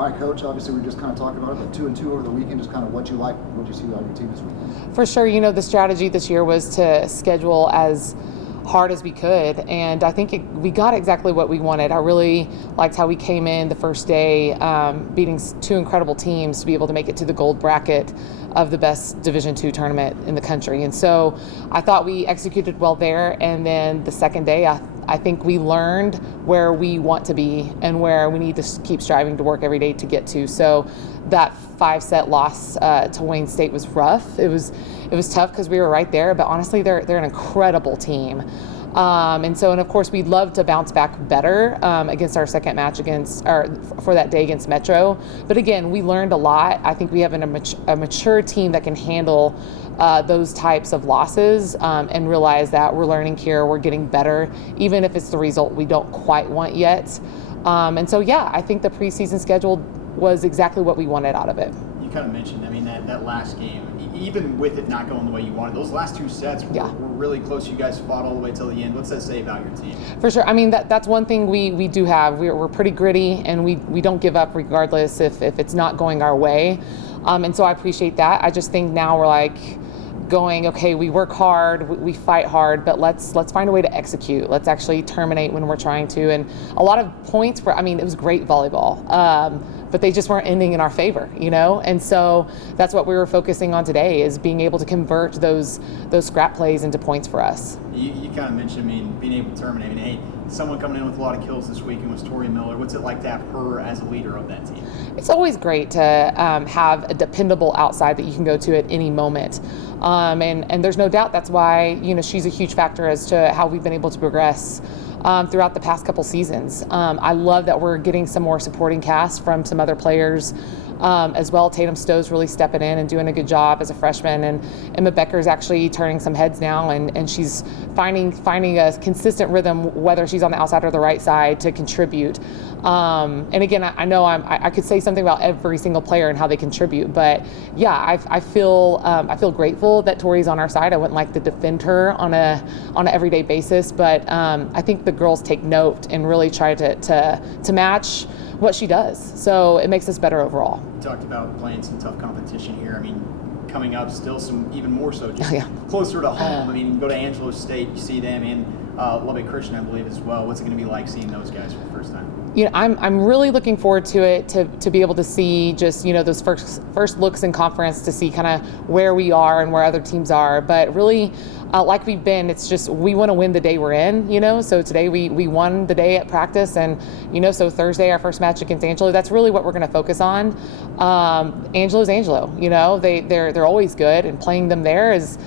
All right, Coach, obviously we just kind of talked about it, but 2-2 over the weekend, just kind of what you see out of your team this weekend? For sure, the strategy this year was to schedule as hard as we could, and I think we got exactly what we wanted. I really liked how we came in the first day, beating two incredible teams to be able to make it to the gold bracket of the best Division II tournament in the country. And so I thought we executed well there, and then the second day I think we learned where we want to be and where we need to keep striving to work every day to get to. So that 5-set loss to Wayne State was rough. It was tough because we were right there, but honestly, they're an incredible team. And of course, we'd love to bounce back better against our second match for that day against Metro. But again, we learned a lot. I think we have a mature team that can handle those types of losses and realize that we're learning here, we're getting better, even if it's the result we don't quite want yet. I think the preseason schedule was exactly what we wanted out of it. You kind of mentioned, that last game, even with it not going the way you wanted, those last two sets were really close. You guys fought all the way till the end. What's that say about your team? For sure. That's one thing we do have. We're pretty gritty, and we don't give up regardless if it's not going our way. And so I appreciate that. I just think now we're going, okay, we work hard, we fight hard, but let's find a way to execute. Let's actually terminate when we're trying to. And a lot of points it was great volleyball, but they just weren't ending in our favor, And so that's what we were focusing on today, is being able to convert those scrap plays into points for us. You kind of mentioned, being able to terminate. Hey, someone coming in with a lot of kills this weekend was Tori Miller. What's it like to have her as a leader of that team? It's always great to have a dependable outside that you can go to at any moment. And there's no doubt that's why, she's a huge factor as to how we've been able to progress throughout the past couple seasons. I love that we're getting some more supporting cast from some other players as well. Tatum Stowe's really stepping in and doing a good job as a freshman, and Emma Becker's actually turning some heads now, and she's finding a consistent rhythm, whether she's on the outside or the right side, to contribute. And again, I know I could say something about every single player and how they contribute, but yeah, I feel grateful that Tori's on our side. I wouldn't like to defend her on an everyday basis, but I think the girls take note and really try to match what she does. So it makes us better overall. You talked about playing some tough competition here. Coming up, still some even more so, just closer to home. You go to Angelo State, you see them in Lubbock Christian, I believe, as well. What's it going to be like seeing those guys for the first time? I'm really looking forward to it, to be able to see just, those first looks in conference, to see kind of where we are and where other teams are. But really, like we've been, it's just we want to win the day we're in, So today we won the day at practice, and, so Thursday, our first match against Angelo, that's really what we're going to focus on. Angelo's Angelo, they're always good, and playing them there is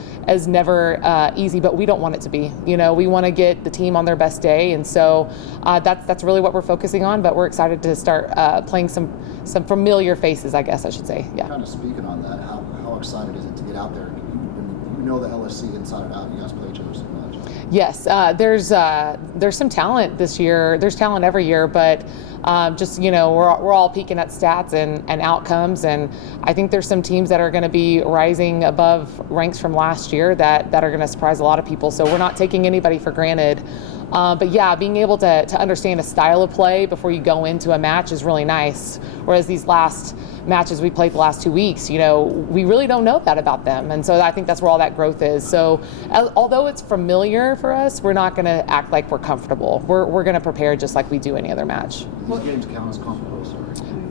never easy, but we don't want it to be. We want to get the team on their best day, and so that's really what we're focusing on. But we're excited to start playing some familiar faces, I guess I should say. Yeah. Kind of speaking on that, how excited is it to get out there? You know the LSC inside and out. You guys play each other so much. Yes, there's some talent this year. There's talent every year, but we're all peeking at stats and outcomes, and I think there's some teams that are going to be rising above ranks from last year that are going to surprise a lot of people. So we're not taking anybody for granted. But yeah, being able to understand a style of play before you go into a match is really nice. Whereas these last matches we played the last 2 weeks, we really don't know that about them. And so I think that's where all that growth is. So although it's familiar for us, we're not going to act like we're comfortable. We're going to prepare just like we do any other match. These games count as conference,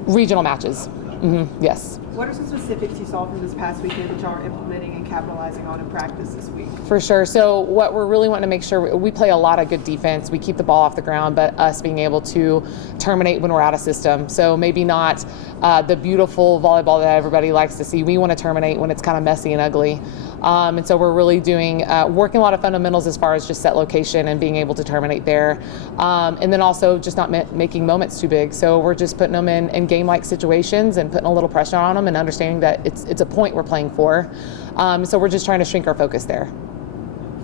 regional matches. Mm-hmm. Yes. What are some specifics you saw from this past weekend that y'all are implementing and capitalizing on in practice this week? For sure. So what we're really wanting to make sure, we play a lot of good defense. We keep the ball off the ground, but us being able to terminate when we're out of system. So maybe not the beautiful volleyball that everybody likes to see. We want to terminate when it's kind of messy and ugly. And so we're really working a lot of fundamentals as far as just set location and being able to terminate there. And then also just not making moments too big. So we're just putting them in game-like situations and putting a little pressure on them and understanding that it's a point we're playing for. So we're just trying to shrink our focus there.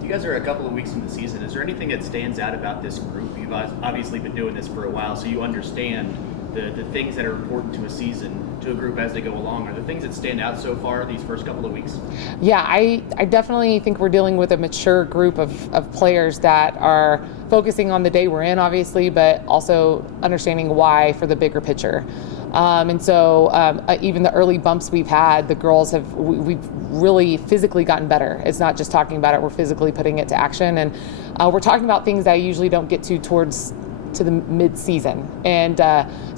You guys are a couple of weeks in the season. Is there anything that stands out about this group? You've obviously been doing this for a while, so you understand the things that are important to a season, to a group as they go along. Are the things that stand out so far these first couple of weeks? Yeah, I definitely think we're dealing with a mature group of players that are focusing on the day we're in, obviously, but also understanding why for the bigger picture. And so even the early bumps we've had, the girls we've really physically gotten better. It's not just talking about it, we're physically putting it to action. And we're talking about things that I usually don't get to the mid-season. And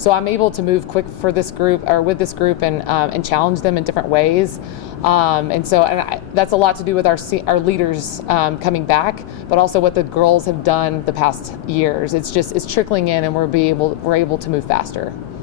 so I'm able to move quick for this group or with this group and challenge them in different ways. That's a lot to do with our leaders coming back, but also what the girls have done the past years. It's trickling in, and we're able to move faster.